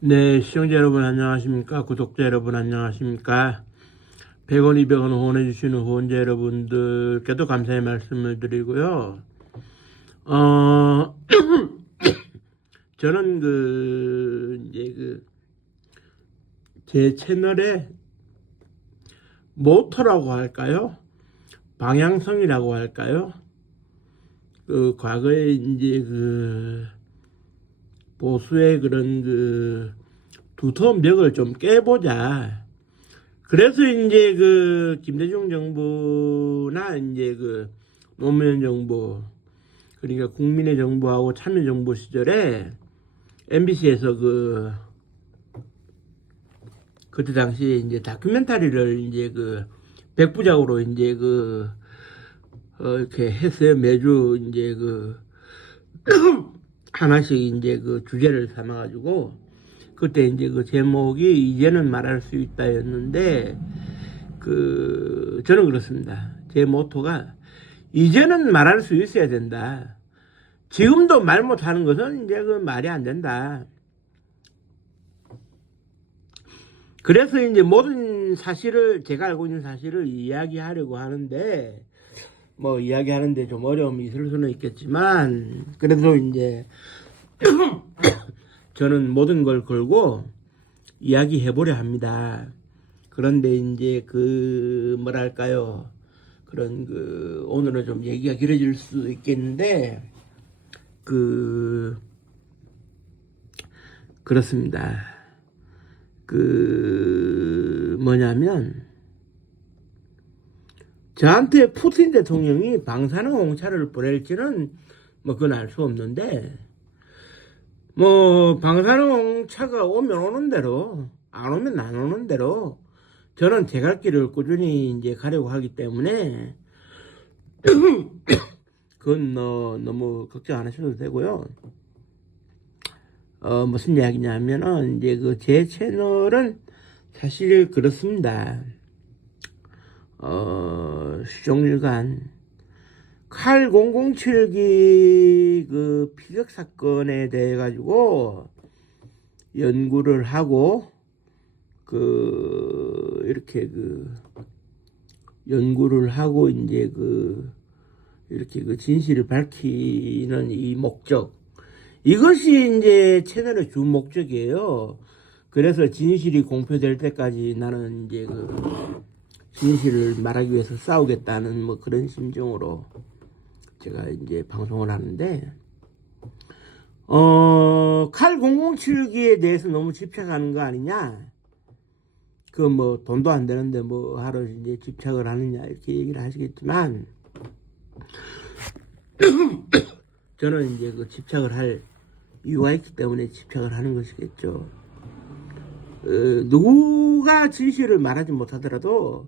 네, 시청자 여러분 안녕하십니까? 구독자 여러분 안녕하십니까? 100원, 200원 후원해주시는 후원자 여러분들께도 감사의 말씀을 드리고요. 저는 제 채널의 모토라고 할까요? 방향성이라고 할까요? 과거에 보수의 그런 두터운 벽을 좀 깨보자. 그래서 김대중 정부나 노무현 정부, 그러니까 국민의 정부하고 참여정부 시절에 MBC에서 그때 당시에 다큐멘터리를 백부작으로 이렇게 했어요. 매주 하나씩 주제를 삼아가지고 그때 제목이 이제는 말할 수 있다였는데 저는 그렇습니다. 제 모토가 이제는 말할 수 있어야 된다. 지금도 말 못하는 것은 말이 안 된다. 그래서 모든 사실을 제가 알고 있는 사실을 이야기하려고 하는데 이야기하는데 좀 어려움이 있을 수는 있겠지만 그래도 저는 모든 걸 걸고 이야기해보려 합니다. 그런데 뭐랄까요. 오늘은 좀 얘기가 길어질 수도 있겠는데, 그렇습니다. 뭐냐면, 저한테 푸틴 대통령이 방사능 홍차를 보낼지는 그건 알 수 없는데, 방사능 홍차가 오면 오는 대로, 안 오면 안 오는 대로, 저는 제 갈 길을 꾸준히 가려고 하기 때문에, 그건 너무 걱정 안 하셔도 되고요. 무슨 이야기냐면은, 제 채널은 사실 그렇습니다. 수종일관, 칼 007기 피격 사건에 대해 가지고 연구를 하고, 이렇게 연구를 하고 이렇게 진실을 밝히는 이 목적, 이것이 채널의 주 목적이에요. 그래서 진실이 공표될 때까지 나는 진실을 말하기 위해서 싸우겠다는 그런 심정으로 제가 방송을 하는데, 칼 007기에 대해서 너무 집착하는 거 아니냐? 돈도 안 되는데 하러 집착을 하느냐, 이렇게 얘기를 하시겠지만, 저는 집착을 할 이유가 있기 때문에 집착을 하는 것이겠죠. 누가 진실을 말하지 못하더라도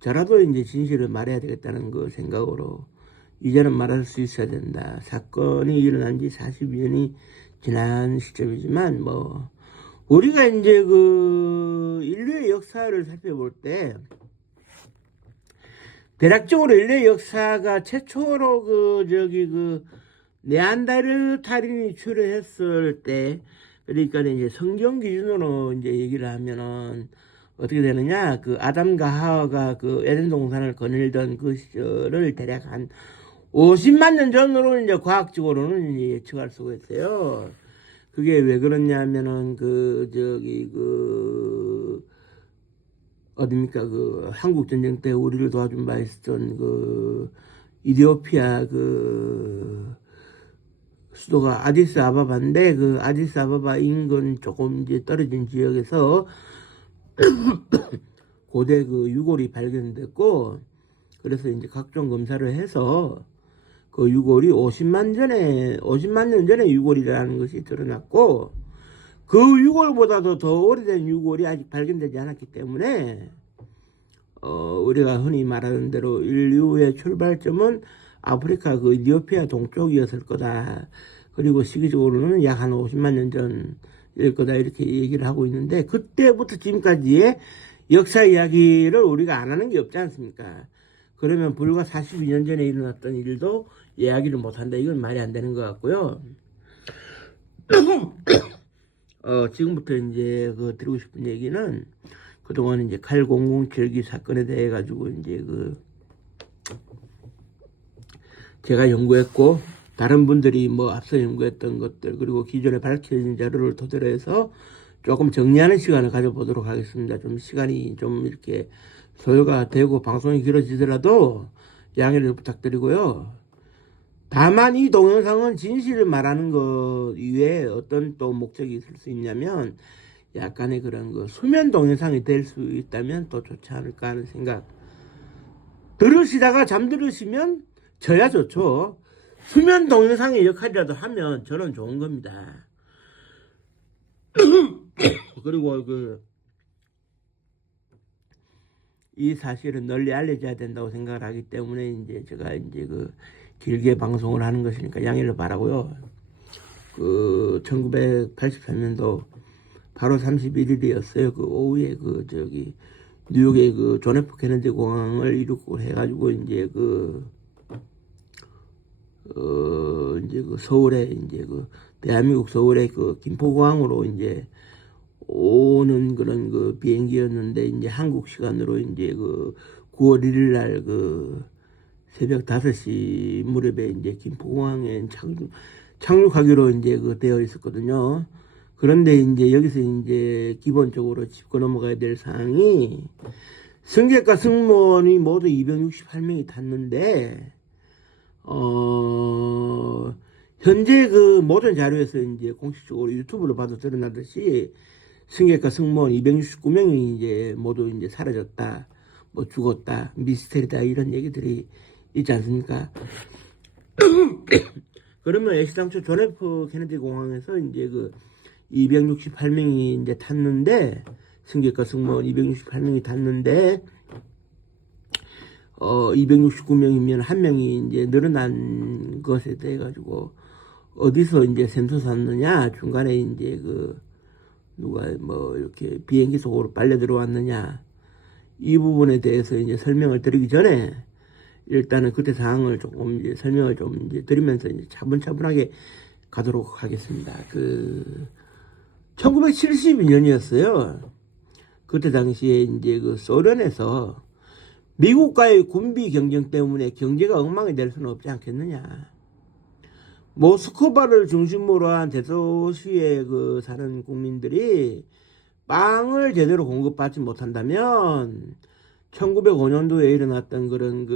저라도 진실을 말해야 되겠다는 생각으로 이제는 말할 수 있어야 된다. 사건이 일어난 지 42년이 지난 시점이지만 우리가 인류의 역사를 살펴볼 때 대략적으로 인류의 역사가 최초로 네안데르탈인이 출현했을 때, 그러니까 성경 기준으로 얘기를 하면은 어떻게 되느냐, 아담과 하와가 에덴 동산을 거닐던 그 시절을 대략 한 50만 년 전으로 과학적으로는 예측할 수가 있어요. 그게 왜 그러냐면은 어딥니까, 한국 전쟁 때 우리를 도와준 바 있었던 이디오피아 수도가 아디스 아바바인데, 아디스 아바바 인근 조금 떨어진 지역에서 고대 유골이 발견됐고, 그래서 각종 검사를 해서 유골이 50만 년 전에 유골이라는 것이 드러났고, 유골보다도 더 오래된 유골이 아직 발견되지 않았기 때문에, 우리가 흔히 말하는 대로 인류의 출발점은 아프리카 이디오피아 동쪽이었을 거다. 그리고 시기적으로는 약 한 50만 년 전일 거다. 이렇게 얘기를 하고 있는데, 그때부터 지금까지의 역사 이야기를 우리가 안 하는 게 없지 않습니까? 그러면 불과 42년 전에 일어났던 일도 이야기를 못 한다. 이건 말이 안 되는 것 같고요. 지금부터 이제 드리고 싶은 얘기는 그동안 이제 칼 007기 사건에 대해 가지고 이제 제가 연구했고 다른 분들이 뭐 앞서 연구했던 것들 그리고 기존에 밝혀진 자료를 토대로 해서 조금 정리하는 시간을 가져보도록 하겠습니다. 좀 시간이 좀 이렇게 소요가 되고 방송이 길어지더라도 양해를 부탁드리고요. 다만 이 동영상은 진실을 말하는 것 이외에 어떤 또 목적이 있을 수 있냐면 약간의 그런 수면 동영상이 될 수 있다면 또 좋지 않을까 하는 생각. 들으시다가 잠들으시면 저야 좋죠. 수면 동영상의 역할이라도 하면 저는 좋은 겁니다. 그리고 이 사실은 널리 알려져야 된다고 생각을 하기 때문에 이제 제가 이제 길게 방송을 하는 것이니까 양해를 바라고요. 1983년도 8월 31일이었어요. 오후에 뉴욕의 존 F 케네디 공항을 이륙을 해가지고 이제 서울에 이제 대한민국 서울의 김포공항으로 이제 오는 그런 비행기였는데 이제 한국 시간으로 이제 9월 1일 날 새벽 5시 무렵에 이제 김포공항에 착륙하기로 이제 되어 있었거든요. 그런데 이제 여기서 이제 기본적으로 짚고 넘어가야 될 사항이 승객과 승무원이 모두 268명이 탔는데 현재 모든 자료에서 이제 공식적으로 유튜브로 봐도 드러나듯이 승객과 승무원 269명이 이제 모두 이제 사라졌다, 뭐 죽었다, 미스테리다 이런 얘기들이 있지 않습니까? 그러면 애시당초 존 F 케네디 공항에서 이제 268명이 이제 탔는데 승객과 승무원 268명이 탔는데 269명이면 한 명이 이제 늘어난 것에 대해 가지고 어디서 이제 샘솟았느냐, 중간에 이제 누가 뭐 이렇게 비행기 속으로 빨려 들어왔느냐, 이 부분에 대해서 이제 설명을 드리기 전에 일단은 그때 상황을 조금 이제 설명을 좀 이제 드리면서 이제 차분차분하게 가도록 하겠습니다. 1972년이었어요. 그때 당시에 이제 소련에서 미국과의 군비 경쟁 때문에 경제가 엉망이 될 수는 없지 않겠느냐. 모스크바를 중심으로 한 대도시에 사는 국민들이 빵을 제대로 공급받지 못한다면 1905년도에 일어났던 그런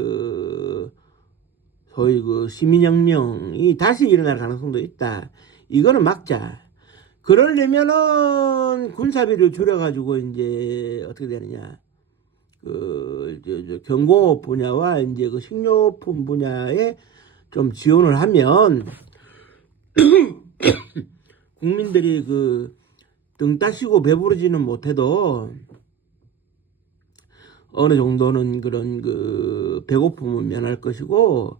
소위 시민혁명이 다시 일어날 가능성도 있다. 이거는 막자. 그러려면은 군사비를 줄여가지고 이제 어떻게 되느냐. 경공업 분야와 이제 식료품 분야에 좀 지원을 하면 국민들이 등 따시고 배부르지는 못해도 어느 정도는 그런 배고픔은 면할 것이고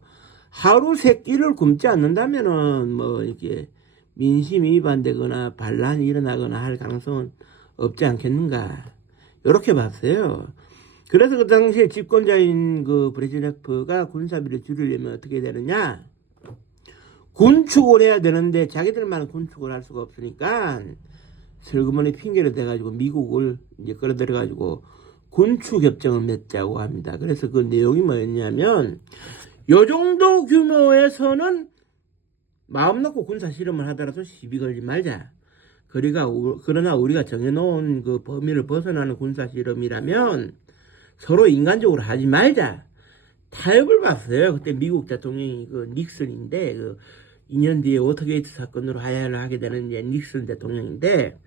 하루 세 끼를 굶지 않는다면은 뭐 이렇게 민심이 위반되거나 반란이 일어나거나 할 가능성은 없지 않겠는가 이렇게 봤어요. 그래서 그 당시에 집권자인 브레즈네프가 군사비를 줄이려면 어떻게 되느냐, 군축을 해야 되는데 자기들만 군축을 할 수가 없으니까 슬그머니 핑계를 대가지고 미국을 이제 끌어들여가지고 군축 협정을 맺자고 합니다. 그래서 그 내용이 뭐였냐면 요 정도 규모에서는 마음 놓고 군사 실험을 하더라도 시비 걸지 말자. 그러나 우리가 정해놓은 범위를 벗어나는 군사 실험이라면 서로 인간적으로 하지 말자. 타협을 봤어요. 그때 미국 대통령이 닉슨인데 2년 뒤에 워터게이트 사건으로 하야를 하게 되는 이제 닉슨 대통령인데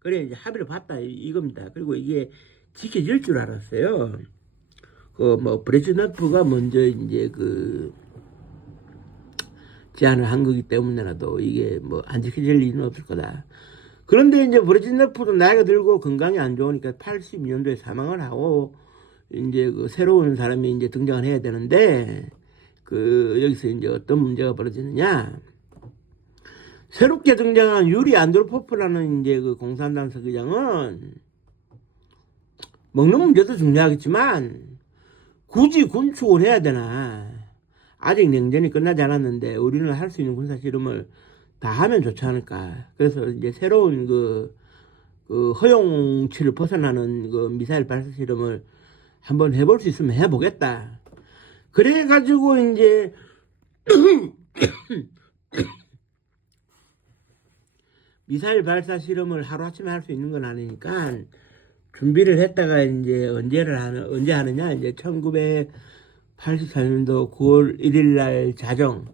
그래 이제 합의를 봤다 이겁니다. 그리고 이게 지켜질 줄 알았어요. 브레즈네프가 먼저 이제 제안을 한 거기 때문에라도 이게 뭐 안 지켜질 일은 없을 거다. 그런데 이제 브레즈네프도 나이가 들고 건강이 안 좋으니까 82년도에 사망을 하고 이제 새로운 사람이 이제 등장을 해야 되는데 여기서 이제 어떤 문제가 벌어지느냐. 새롭게 등장한 유리 안드로포프라는 이제 공산당 서기장은 먹는 문제도 중요하겠지만 굳이 군축을 해야 되나. 아직 냉전이 끝나지 않았는데 우리는 할 수 있는 군사 실험을 다 하면 좋지 않을까. 그래서 이제 새로운 그 허용치를 벗어나는 그 미사일 발사 실험을 한번 해볼 수 있으면 해보겠다. 그래가지고 이제 미사일 발사 실험을 하루아침에 할 수 있는 건 아니니까 준비를 했다가 이제 언제 하느냐, 이제 1984년도 9월 1일 날 자정,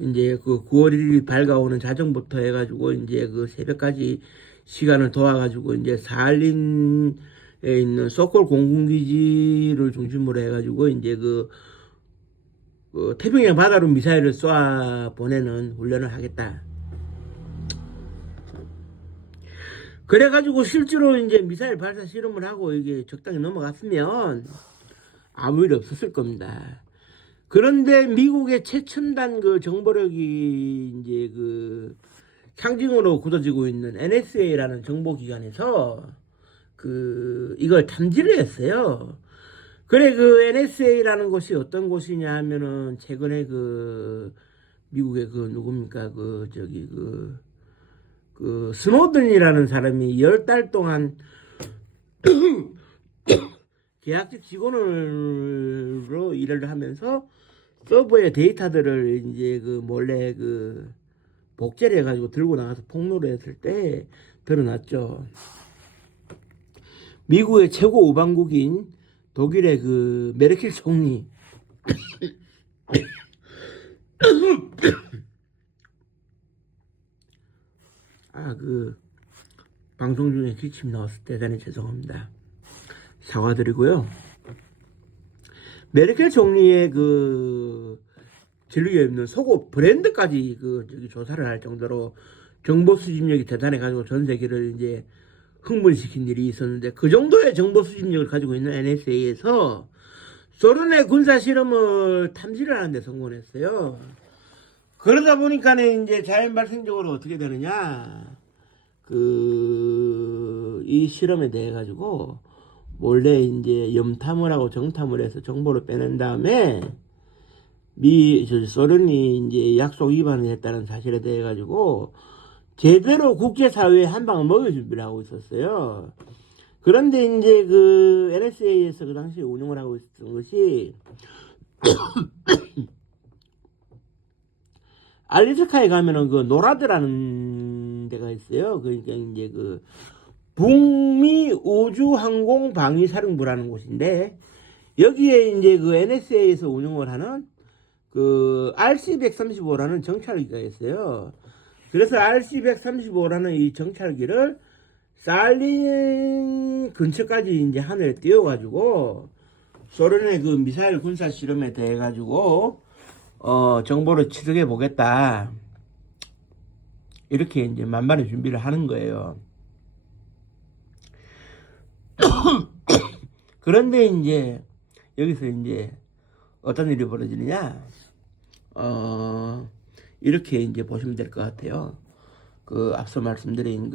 이제 그 9월 1일 밝아오는 자정부터 해가지고 이제 그 새벽까지 시간을 도와가지고 이제 사할린에 있는 소콜 공군기지를 중심으로 해가지고 이제 그 태평양 바다로 미사일을 쏘아 보내는 훈련을 하겠다. 그래가지고 실제로 이제 미사일 발사 실험을 하고 이게 적당히 넘어갔으면 아무 일 없었을 겁니다. 그런데 미국의 최첨단 그 정보력이 이제 그 상징으로 굳어지고 있는 NSA라는 정보기관에서 이걸 탐지를 했어요. 그래, 그 NSA라는 곳이 어떤 곳이냐 하면은 최근에 미국의 누굽니까? 스노든이라는 사람이 10달 동안 계약직 직원으로 일을 하면서 서버의 데이터들을 이제 몰래 복제를 해가지고 들고 나가서 폭로를 했을 때 드러났죠. 미국의 최고 우방국인 독일의 메르켈 총리 방송 중에 기침이 나왔을 때 대단히 죄송합니다. 사과드리고요. 메르켈 총리의 진흙에 있는 속옷 브랜드까지 조사를 할 정도로 정보 수집력이 대단해가지고 전 세계를 이제 흥분시킨 일이 있었는데, 그 정도의 정보 수집력을 가지고 있는 NSA에서 소련의 군사 실험을 탐지를 하는데 성공했어요. 그러다 보니까는 이제 자연 발생적으로 어떻게 되느냐, 이 실험에 대해 가지고 몰래 이제 염탐을 하고 정탐을 해서 정보를 빼낸 다음에 소련이 이제 약속 위반을 했다는 사실에 대해 가지고 제대로 국제사회에 한 방을 먹을 준비를 하고 있었어요. 그런데 이제 NSA에서 그 당시에 운영을 하고 있었던 것이 알래스카에 가면은 노라드라는 데가 있어요. 그러니까 이제 북미 우주항공 방위사령부라는 곳인데, 여기에 이제 NSA에서 운영을 하는 RC-135라는 정찰기가 있어요. 그래서 RC-135라는 이 정찰기를 사할린 근처까지 이제 하늘에 띄워가지고 소련의 미사일 군사 실험에 대해 가지고 정보를 취득해 보겠다, 이렇게 이제 만반의 준비를 하는 거예요. 그런데 이제 여기서 이제 어떤 일이 벌어지느냐, 이렇게 이제 보시면 될 것 같아요. 앞서 말씀드린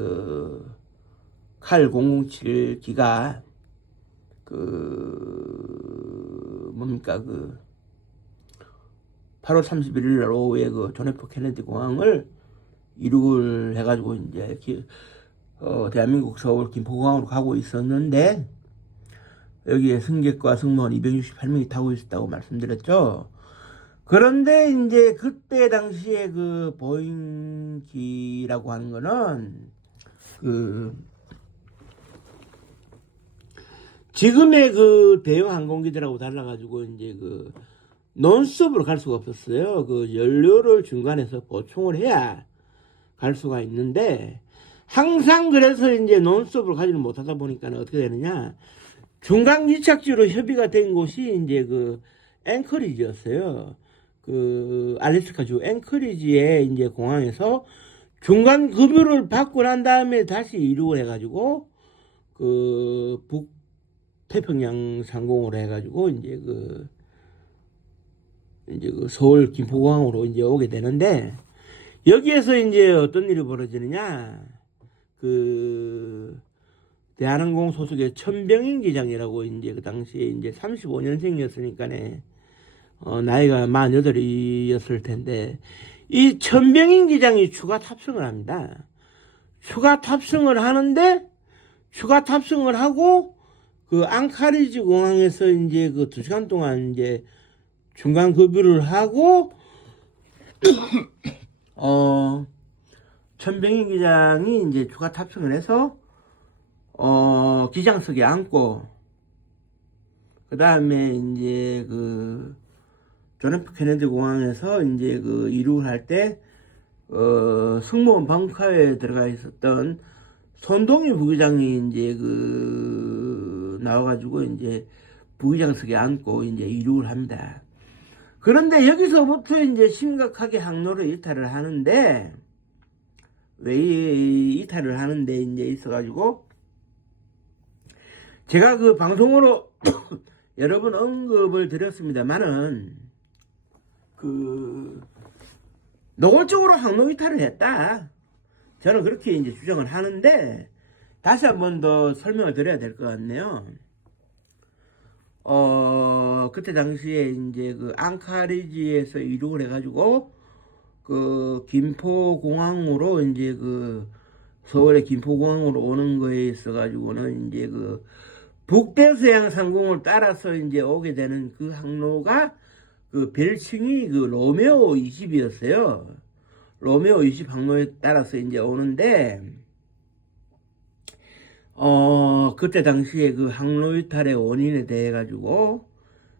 칼 007기가 뭡니까 8월 31일 날 오후에 존 F 케네디 공항을 이륙을 해가지고 이제 대한민국 서울 김포공항으로 가고 있었는데, 여기에 승객과 승무원 268명이 타고 있었다고 말씀드렸죠. 그런데 이제 그때 당시에 보잉기라고 하는 거는 지금의 대형 항공기들하고 달라가지고 이제 논스톱으로 갈 수가 없었어요. 연료를 중간에서 보충을 해야 갈 수가 있는데, 항상 그래서 이제 논스톱으로 가지는 못하다 보니까 어떻게 되느냐, 중간 유착지로 협의가 된 곳이 이제 앵커리지였어요. 알래스카주 앵커리지의 이제 공항에서 중간 급유를 받고 난 다음에 다시 이륙을 해가지고 북태평양 상공으로 해가지고 이제 서울 김포공항으로 이제 오게 되는데, 여기에서 이제 어떤 일이 벌어지느냐, 대한항공 소속의 천병인 기장이라고 이제 그 당시에 이제 35년생이었으니까네, 나이가 48이었을 텐데, 이 천병인 기장이 추가 탑승을 합니다. 추가 탑승을 하는데, 추가 탑승을 하고, 그 앙카리지 공항에서 이제 그 2시간 동안 이제 중간 급유를 하고, 천병인 기장이 이제 추가 탑승을 해서, 기장석에 앉고, 그 다음에 이제 그, 존 F 케네디 공항에서 이제 그 이륙을 할 때, 승무원 벙커에 들어가 있었던 손동희 부기장이 이제 그, 나와가지고 이제 부기장석에 앉고 이제 이륙을 합니다. 그런데 여기서부터 이제 심각하게 항로를 이탈을 하는데, 왜 이탈을 하는데 이제 있어가지고, 제가 그 방송으로 여러 번 언급을 드렸습니다만은, 그, 노골적으로 항로 이탈을 했다. 저는 그렇게 이제 주장을 하는데, 다시 한 번 더 설명을 드려야 될 것 같네요. 그때 당시에 이제 그 앙카리지에서 이륙을 해가지고, 그 김포공항으로 이제 그 서울의 김포공항으로 오는 거에 있어가지고는 이제 그 북대서양 상공을 따라서 이제 오게 되는 그 항로가 그 별칭이 그 로메오 20이었어요. 로메오 20 항로에 따라서 이제 오는데, 그때 당시에 그 항로 이탈의 원인에 대해 가지고,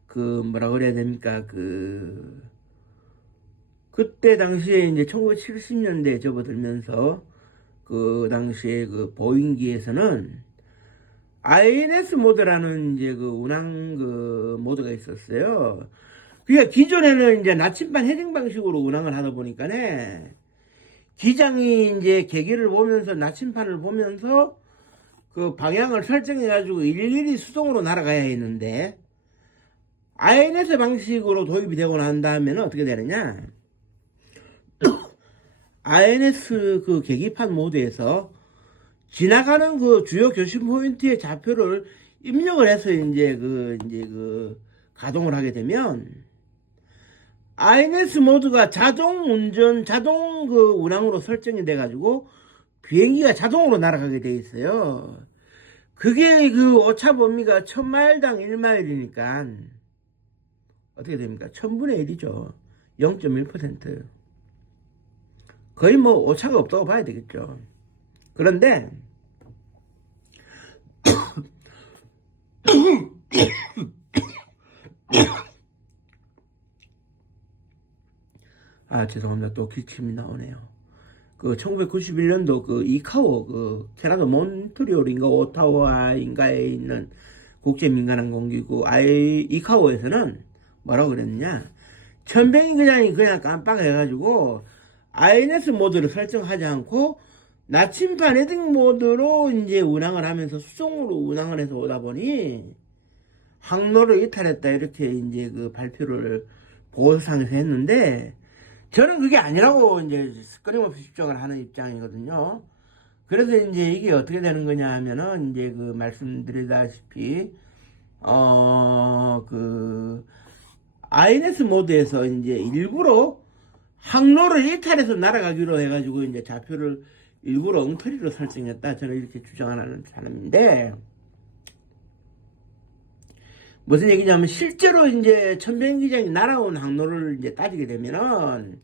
그 뭐라 그래야 됩니까? 그때 당시에 이제 1970년대에 접어들면서, 그 당시에 그 보잉기에서는 INS 모드라는 이제 그 운항 그 모드가 있었어요. 그러니까 기존에는 이제 나침반 헤딩 방식으로 운항을 하다 보니까네, 기장이 이제 계기를 보면서 나침반을 보면서 그 방향을 설정해가지고 일일이 수동으로 날아가야 했는데, INS 방식으로 도입이 되고 난 다음에는 어떻게 되느냐? INS 그 계기판 모드에서 지나가는 그 주요 교신 포인트의 좌표를 입력을 해서 이제 그 가동을 하게 되면, INS 모드가 자동 운전, 자동 그 운항으로 설정이 돼가지고 비행기가 자동으로 날아가게 돼 있어요. 그게 그 오차 범위가 1000마일당 1마일이니까 어떻게 됩니까? 1000분의 1이죠. 0.1%. 거의 뭐 오차가 없다고 봐야 되겠죠. 그런데 죄송합니다. 또 기침이 나오네요. 그 1991년도 그 이카오 그 캐나다 몬트리올인가 오타와인가에 있는 국제 민간항공기구 이카오에서는 뭐라고 그랬느냐? 천병인 기장이 그냥 깜빡해가지고 INS 모드를 설정하지 않고 나침반 헤딩 모드로 이제 운항을 하면서 수동으로 운항을 해서 오다 보니 항로를 이탈했다, 이렇게 이제 그 발표를 보도상에서 했는데, 저는 그게 아니라고 이제 끊임없이 주장을 하는 입장이거든요. 그래서 이제 이게 어떻게 되는 거냐 하면은, 이제 그 말씀드리다시피 그 INS 모드에서 이제 일부러 항로를 이탈해서 날아가기로 해가지고 이제 좌표를 일부러 엉터리로 설정했다, 저는 이렇게 주장하는 사람인데, 무슨 얘기냐면, 실제로 이제 천병인 기장이 날아온 항로를 이제 따지게 되면은,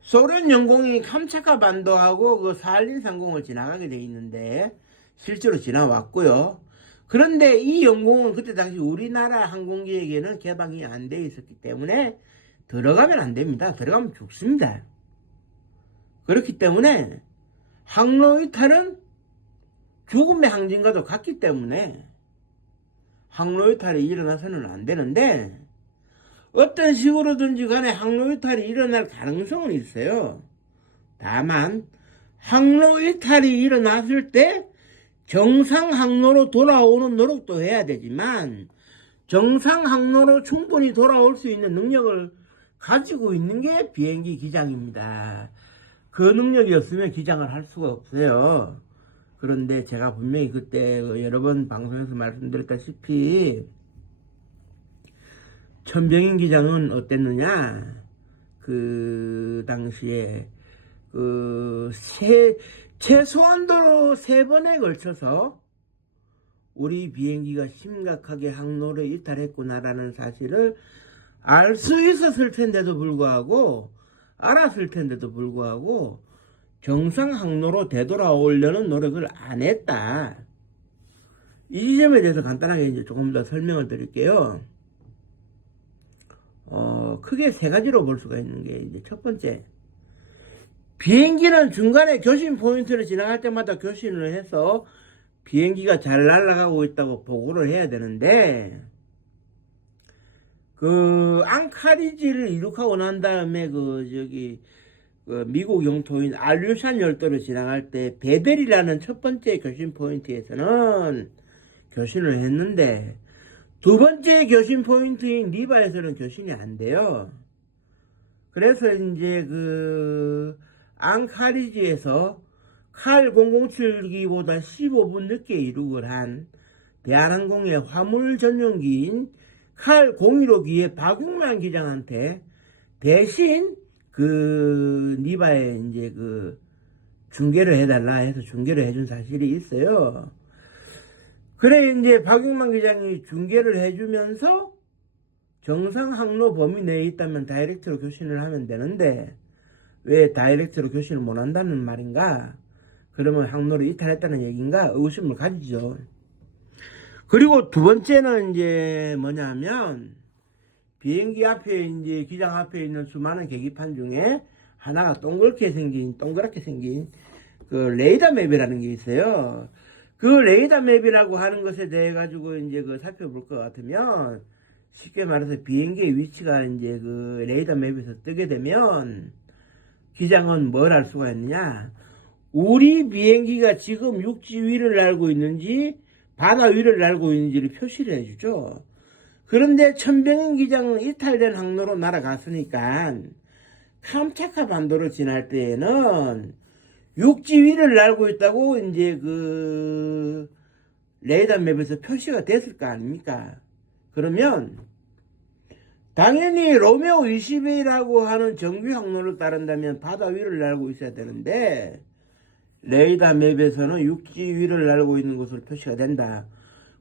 소련 영공이 캄차카 반도하고 그 사할린 상공을 지나가게 돼 있는데, 실제로 지나왔고요. 그런데 이 영공은 그때 당시 우리나라 항공기에게는 개방이 안 돼 있었기 때문에 들어가면 안 됩니다. 들어가면 죽습니다. 그렇기 때문에 항로 이탈은 죽음의 항진과도 같기 때문에 항로 이탈이 일어나서는 안 되는데, 어떤 식으로든지 간에 항로 이탈이 일어날 가능성은 있어요. 다만 항로 이탈이 일어났을 때 정상 항로로 돌아오는 노력도 해야 되지만, 정상 항로로 충분히 돌아올 수 있는 능력을 가지고 있는 게 비행기 기장입니다. 그 능력이 없으면 기장을 할 수가 없어요. 그런데 제가 분명히 그때 여러 번 방송에서 말씀드렸다시피, 천병인 기장은 어땠느냐? 그 당시에 최소한도로 3번에 걸쳐서 우리 비행기가 심각하게 항로를 이탈했구나라는 사실을 알 수 있었을 텐데도 불구하고, 알았을 텐데도 불구하고 정상 항로로 되돌아오려는 노력을 안 했다. 이 지점에 대해서 간단하게 이제 조금 더 설명을 드릴게요. 크게 3가지로 볼 수가 있는 게, 이제 첫 번째, 비행기는 중간에 교신 포인트를 지나갈 때마다 교신을 해서 비행기가 잘 날아가고 있다고 보고를 해야 되는데, 앙카리지를 이륙하고 난 다음에 미국 영토인 알류산 열도를 지나갈 때 베델이라는 첫 번째 교신 포인트에서는 교신을 했는데, 두 번째 교신 포인트인 리바에서는 교신이 안 돼요. 그래서 이제 앙카리지에서 칼 007기보다 15분 늦게 이륙을 한 대한항공의 화물 전용기인 칼 015기의 박용만 기장한테 대신 리바에 이제 중계를 해달라 해서 중계를 해준 사실이 있어요. 그래 이제 박용만 기장이 중계를 해주면서 정상 항로 범위 내에 있다면 다이렉트로 교신을 하면 되는데, 왜 다이렉트로 교신을 못 한다는 말인가? 그러면 항로를 이탈했다는 얘기인가? 의구심을 가지죠. 그리고 두 번째는 이제 뭐냐면, 비행기 앞에 이제 기장 앞에 있는 수많은 계기판 중에 하나가 동그랗게 생긴 레이더 맵이라는 게 있어요. 그 레이더 맵이라고 하는 것에 대해 가지고 이제 살펴볼 것 같으면, 쉽게 말해서 비행기의 위치가 이제 레이더 맵에서 뜨게 되면 기장은 뭘 알 수가 있느냐? 우리 비행기가 지금 육지 위를 날고 있는지 바다 위를 날고 있는지를 표시를 해주죠. 그런데 천병인 기장은 이탈된 항로로 날아갔으니까 캄차카 반도를 지날 때에는 육지 위를 날고 있다고 이제 레이더 맵에서 표시가 됐을 거 아닙니까? 그러면 당연히 로메오 20A라고 하는 정규 항로를 따른다면 바다 위를 날고 있어야 되는데, 레이더 맵에서는 육지 위를 날고 있는 것으로 표시가 된다.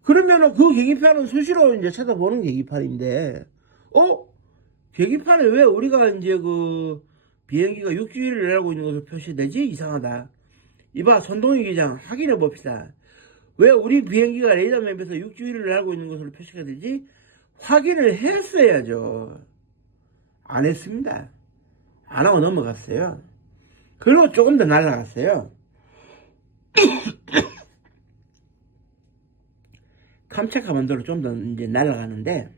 그러면은 그 계기판은 수시로 이제 찾아보는 계기판인데, 계기판에 왜 우리가 이제 비행기가 육지 위를 날고 있는 것으로 표시되지? 이상하다. 이봐, 손동희 기장 확인해 봅시다. 왜 우리 비행기가 레이더 맵에서 육지 위를 날고 있는 것으로 표시가 되지? 확인을 했어야죠. 안 했습니다. 안 하고 넘어갔어요. 그리고 조금 더 날아갔어요. 캄차카 반도로 좀 더 이제 날아가는데,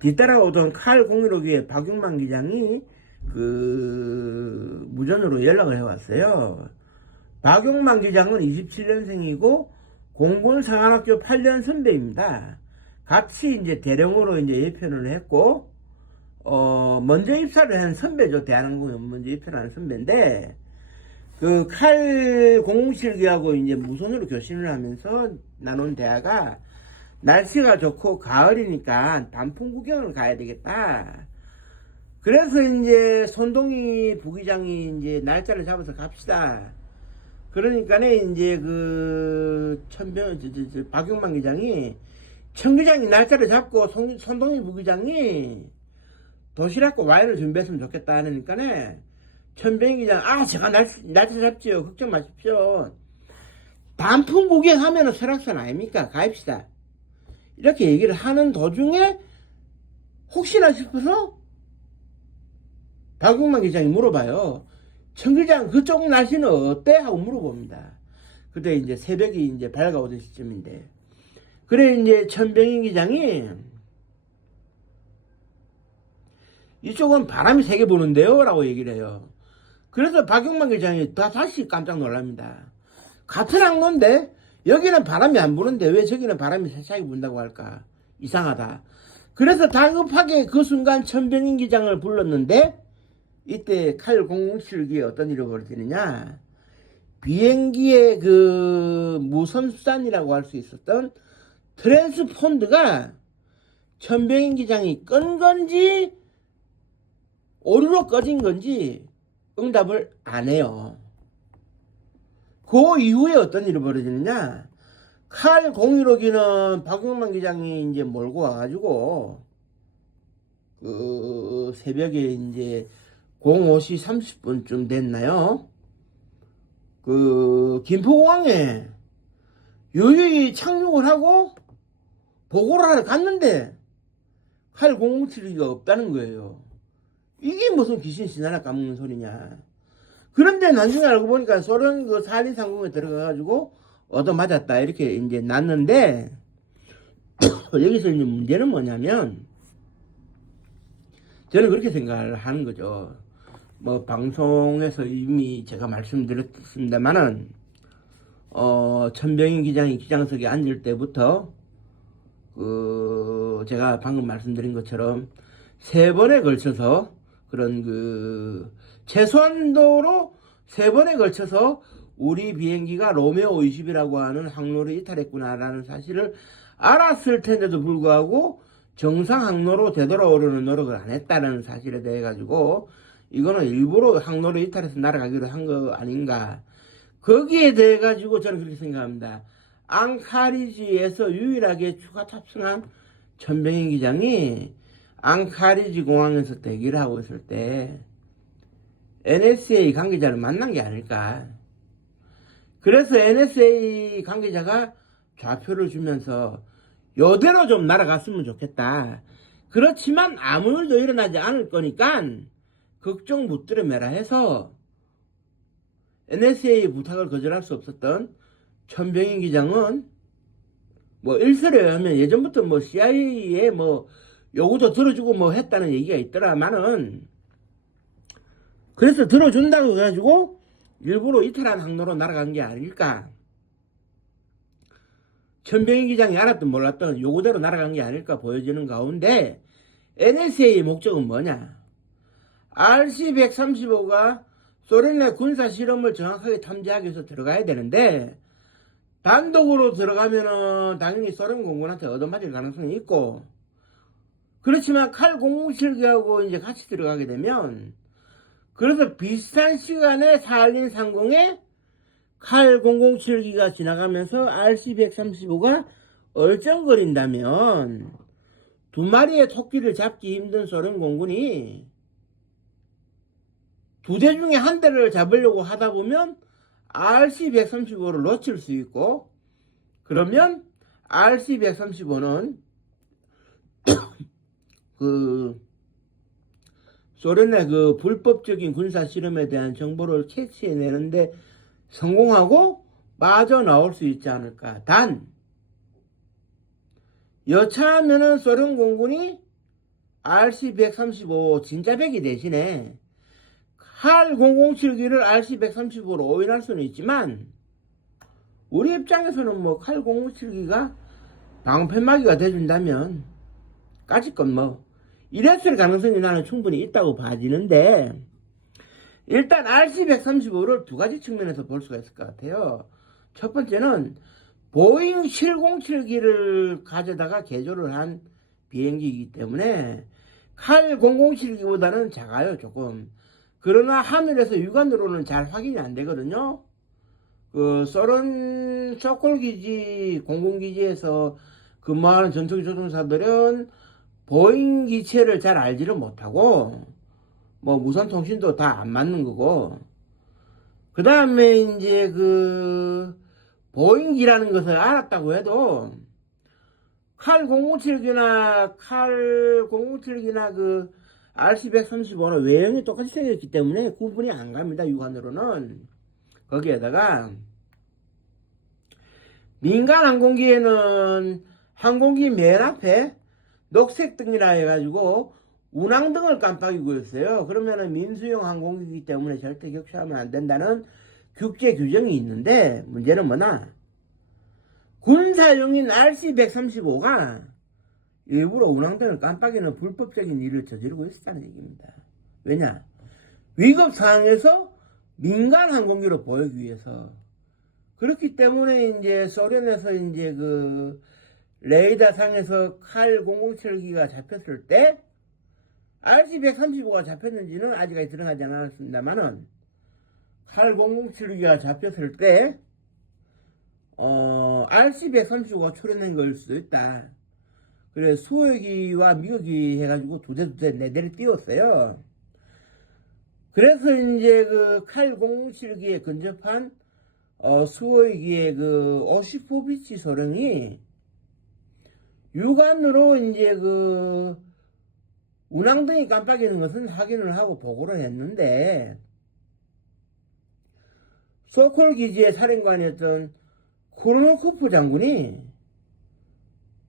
뒤따라오던 칼 015기의 박용만 기장이 무전으로 연락을 해왔어요. 박용만 기장은 27년생이고 공군 상한학교 8년 선배입니다. 같이 이제 대령으로 이제 예편을 했고, 먼저 입사를 한 선배죠. 대한항공에 먼저 입사를 한 선배인데, 칼 007기하고 이제 무선으로 교신을 하면서 나눈 대화가, 날씨가 좋고 가을이니까 단풍 구경을 가야 되겠다. 그래서 이제 손동희 부기장이 이제 날짜를 잡아서 갑시다. 그러니까는 이제 박용만 기장이, 천 기장이 날짜를 잡고 손동희 부기장이 도시락과 와인을 준비했으면 좋겠다 하니까는 천병희 기장, 제가 날짜 잡지요. 걱정 마십시오. 단풍 구경하면은 설악산 아닙니까? 가입시다. 이렇게 얘기를 하는 도중에 혹시나 싶어서 박용만 기장이 물어봐요. 천 기장 그쪽 날씨는 어때? 하고 물어봅니다. 그때 이제 새벽이 이제 밝아오던 시점인데, 그래 이제 천병희 기장이, 이쪽은 바람이 세게 부는데요? 라고 얘기를 해요. 그래서 박용만 기장이 다시 깜짝 놀랍니다. 같은 항로인데 여기는 바람이 안 부는데 왜 저기는 바람이 세차게 분다고 할까? 이상하다. 그래서 다급하게 그 순간 천병인 기장을 불렀는데, 이때 칼 007기에 어떤 일이 벌어지느냐, 비행기의 무선 수단이라고 할 수 있었던 트랜스폰드가 천병인 기장이 끈 건지 오류로 꺼진 건지 응답을 안 해요. 그 이후에 어떤 일이 벌어지느냐? 칼 01호기는 박용만 기장이 이제 몰고 와가지고 그 새벽에 이제 05시 30분쯤 됐나요? 그 김포공항에 유유히 착륙을 하고 보고를 하러 갔는데 칼 007기가 없다는 거예요. 이게 무슨 귀신 신하나 까먹는 소리냐. 그런데 나중에 알고 보니까 소련 그 사린 상공에 들어가가지고 얻어맞았다 이렇게 이제 났는데 여기서 이제 문제는 뭐냐면 저는 그렇게 생각을 하는 거죠. 뭐 방송에서 이미 제가 말씀드렸습니다만은 천병인 기장이 기장석에 앉을 때부터 그 제가 방금 말씀드린 것처럼 3번에 걸쳐서 그런 그 최소한도로 3번에 걸쳐서 우리 비행기가 로메오 20이라고 하는 항로를 이탈했구나라는 사실을 알았을 텐데도 불구하고 정상 항로로 되돌아오려는 노력을 안 했다는 사실에 대해 가지고 이거는 일부러 항로를 이탈해서 날아가기로 한 거 아닌가. 거기에 대해 가지고 저는 그렇게 생각합니다. 앙카리지에서 유일하게 추가 탑승한 천병인 기장이 앙카리지 공항에서 대기를 하고 있을 때 NSA 관계자를 만난 게 아닐까. 그래서 NSA 관계자가 좌표를 주면서 요대로 좀 날아갔으면 좋겠다. 그렇지만 아무 일도 일어나지 않을 거니까 걱정 못 들어 매라 해서 NSA 부탁을 거절할 수 없었던 천병인 기장은 뭐 일설에 의하면 예전부터 뭐 CIA에 뭐 요구도 들어주고 뭐 했다는 얘기가 있더라마는 그래서 들어준다고 해가지고 일부러 이탈한 항로로 날아간 게 아닐까. 천병인 기장이 알았든 몰랐든 요구대로 날아간 게 아닐까 보여지는 가운데 NSA의 목적은 뭐냐. RC-135가 소련 내 군사 실험을 정확하게 탐지하기 위해서 들어가야 되는데 단독으로 들어가면은 당연히 소련 공군한테 얻어맞을 가능성이 있고, 그렇지만 칼 007기하고 이제 같이 들어가게 되면 그래서 비슷한 시간에 사할린 상공에 칼 007기가 지나가면서 RC-135가 얼쩡거린다면 두 마리의 토끼를 잡기 힘든 소련 공군이 두 대 중에 한 대를 잡으려고 하다 보면 RC-135를 놓칠 수 있고, 그러면 RC-135는 그 소련의 그 불법적인 군사 실험에 대한 정보를 캐치해내는데 성공하고 빠져나올 수 있지 않을까. 단 여차하면은 소련 공군이 RC-135 진짜배기 대신에 칼 007기를 RC-135로 오인할 수는 있지만 우리 입장에서는 뭐 칼 007기가 방패막이가 돼준다면 까짓것 뭐 이랬을 가능성이 나는 충분히 있다고 봐지는데, 일단 RC-135를 두 가지 측면에서 볼 수가 있을 것 같아요. 첫 번째는 보잉 707기를 가져다가 개조를 한 비행기이기 때문에 칼 007기보다는 작아요, 조금. 그러나 하늘에서 육안으로는 잘 확인이 안 되거든요. 그 소련 소콜기지 공군기지에서 근무하는 전투기 조종사들은 보잉 기체를 잘 알지를 못하고 뭐 무선 통신도 다 안 맞는 거고, 그 다음에 이제 그 보잉기라는 것을 알았다고 해도 칼 007기나 그 RC-135는 외형이 똑같이 생겼기 때문에 구분이 안 갑니다, 육안으로는. 거기에다가 민간 항공기에는 항공기 맨 앞에 녹색 등이라 해가지고 운항등을 깜빡이고 있어요. 그러면은 민수용 항공기이기 때문에 절대 격추하면 안 된다는 국제 규정이 있는데, 문제는 뭐냐, 군사용인 RC-135가 일부러 운항등을 깜빡이는 불법적인 일을 저지르고 있었다는 얘기입니다. 왜냐, 위급 상황에서 민간 항공기로 보이기 위해서. 그렇기 때문에 이제 소련에서 이제 그 레이더상에서 칼 007기가 잡혔을 때 RC-135가 잡혔는지는 아직까지 드러나지 않았습니다만은 칼 007기가 잡혔을 때 RC-135가 초래된 걸 수도 있다. 그래 수호기와 미국이 해가지고 두 대 네 대를 띄웠어요. 그래서 이제 그 칼 007기에 근접한 수호기의 그 오시포비치 소령이 육안으로 이제 그 운항등이 깜빡이는 것은 확인을 하고 보고를 했는데 소콜 기지의 사령관이었던 코르노코프 장군이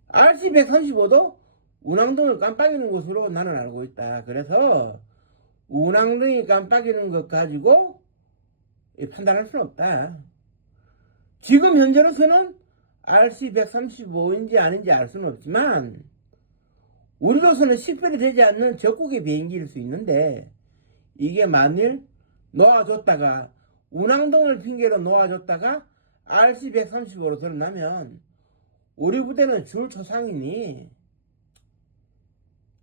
RC-135도 운항등을 깜빡이는 것으로 나는 알고 있다. 그래서 운항등이 깜빡이는 것 가지고 판단할 수는 없다. 지금 현재로서는 RC-135인지 아닌지 알 수는 없지만 우리로서는 식별이 되지 않는 적국의 비행기일 수 있는데 이게 만일 놓아줬다가 운항등을 핑계로 놓아줬다가 RC-135로 드러나면 우리 부대는 줄 초상이니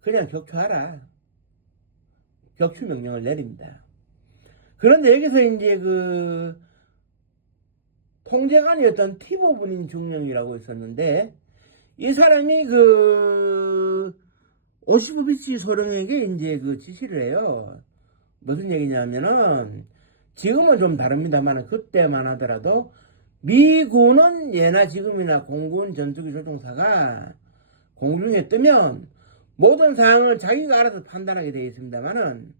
그냥 격추하라. 격추 명령을 내립니다. 그런데 여기서 이제 그 통제관이었던 티보분인 중령이라고 있었는데 이 사람이 그 오시포비치 소령에게 이제 그 지시를 해요. 무슨 얘기냐면은 지금은 좀 다릅니다만 그때만 하더라도 미군은 예나 지금이나 공군 전투기 조종사가 공중에 뜨면 모든 상황을 자기가 알아서 판단하게 되어 있습니다만은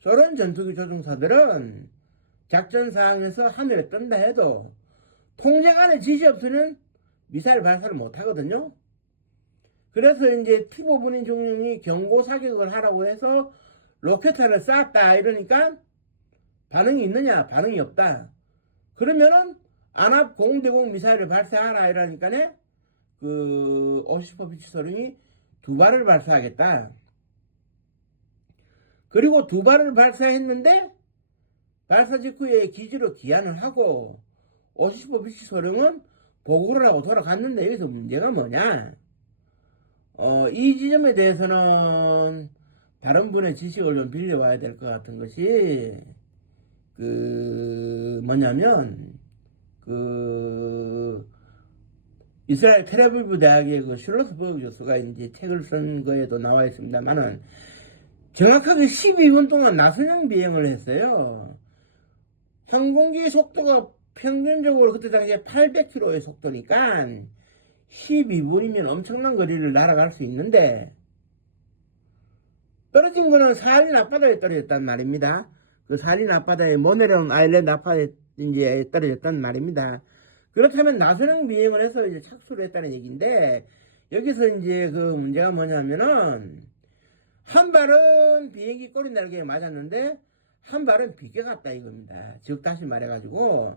소련 전투기 조종사들은 작전 상황에서 하늘에 뜬다 해도 통제관의 지시 없이는 미사일 발사를 못 하거든요. 그래서 이제 티보분인 중령이 경고 사격을 하라고 해서 로켓탄을 쐈다 이러니까 반응이 있느냐? 반응이 없다. 그러면은 안압 공대공 미사일을 발사하라 이러니까네 그 오시포비치 소령이 두 발을 발사하겠다. 그리고 두 발을 발사했는데 발사 직후에 기지로 귀환을 하고 오시포비치 소령은 보고를 하고 돌아갔는데 여기서 문제가 뭐냐? 이 지점에 대해서는 다른 분의 지식을 좀 빌려와야 될 것 같은 것이 그 뭐냐면 그 이스라엘 텔아비브 대학의 그 슐로스버그 교수가 이제 책을 쓴 거에도 나와 있습니다만은 정확하게 12분 동안 나선형 비행을 했어요. 항공기 속도가 평균적으로 그때 당시에 800km의 속도니까 12분이면 엄청난 거리를 날아갈 수 있는데 떨어진 거는 사할린 앞바다에 떨어졌단 말입니다. 그 사할린 앞바다에 모네론 아일랜드 앞바다에 이제 떨어졌단 말입니다. 그렇다면 나선형 비행을 해서 이제 착수를 했다는 얘기인데 여기서 이제 그 문제가 뭐냐면은 한 발은 비행기 꼬리 날개에 맞았는데 한 발은 비껴갔다 이겁니다. 즉 다시 말해가지고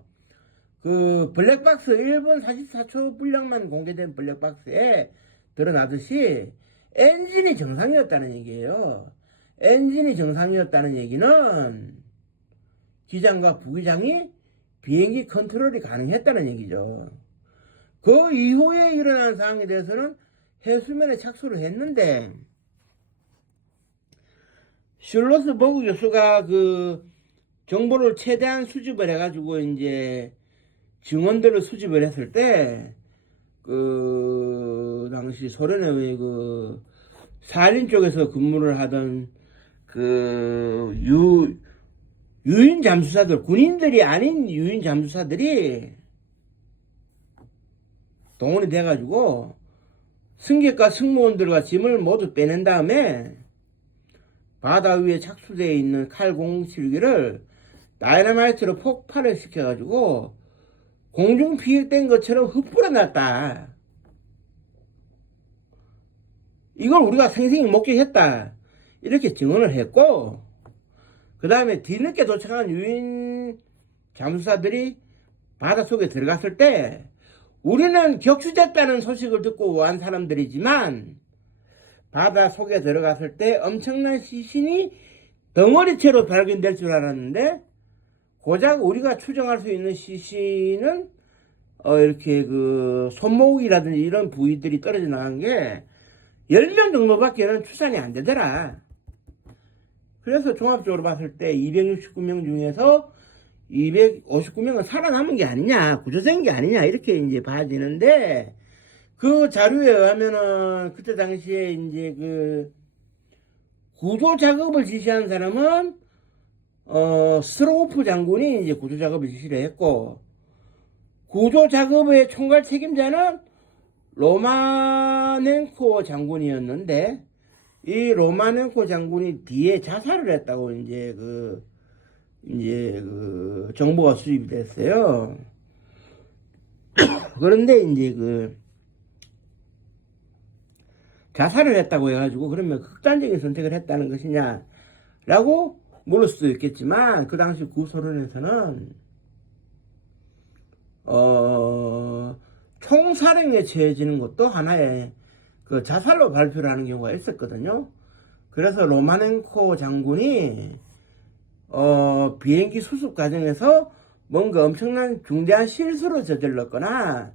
그 블랙박스 1분 44초 분량만 공개된 블랙박스에 드러나듯이 엔진이 정상이었다는 얘기예요. 엔진이 정상이었다는 얘기는 기장과 부기장이 비행기 컨트롤이 가능했다는 얘기죠. 그 이후에 일어난 상황에 대해서는 해수면에 착수를 했는데 슐로스버그 교수가 그 정보를 최대한 수집을 해가지고 이제 증언들을 수집을 했을 때 그 당시 소련의 그 사할린 쪽에서 근무를 하던 그 유인 잠수사들, 군인들이 아닌 유인 잠수사들이 동원이 돼가지고 승객과 승무원들과 짐을 모두 빼낸 다음에 바다 위에 착수되어 있는 칼 007기를 다이너마이트로 폭발을 시켜가지고 공중 피격된 것처럼 흩뿌려 놨다. 이걸 우리가 생생히 목격했다. 이렇게 증언을 했고 그 다음에 뒤늦게 도착한 유인 잠수사들이 바닷속에 들어갔을 때 우리는 격추됐다는 소식을 듣고 온 사람들이지만 바닷속에 들어갔을 때 엄청난 시신이 덩어리채로 발견될 줄 알았는데 고작 우리가 추정할 수 있는 시신은 이렇게 그 손목이라든지 이런 부위들이 떨어져 나간 게 10명 정도밖에는 출산이 안 되더라. 그래서 종합적으로 봤을 때 269명 중에서 259명은 살아남은 게 아니냐, 구조된 게 아니냐, 이렇게 이제 봐지는데, 그 자료에 의하면은, 그때 당시에 이제 그, 구조 작업을 지시한 사람은, 스트로프 장군이 이제 구조 작업을 지시를 했고, 구조 작업의 총괄 책임자는 로마넨코 장군이었는데, 이 로마넨코 장군이 뒤에 자살을 했다고 이제 그 정보가 수집이 됐어요. 그런데 이제 그 자살을 했다고 해가지고 그러면 극단적인 선택을 했다는 것이냐라고 물을 수도 있겠지만, 그 당시 구소련에서는 총사령에 처해지는 것도 하나의 그 자살로 발표를 하는 경우가 있었거든요. 그래서 로마넨코 장군이 비행기 수습 과정에서 뭔가 엄청난 중대한 실수를 저질렀거나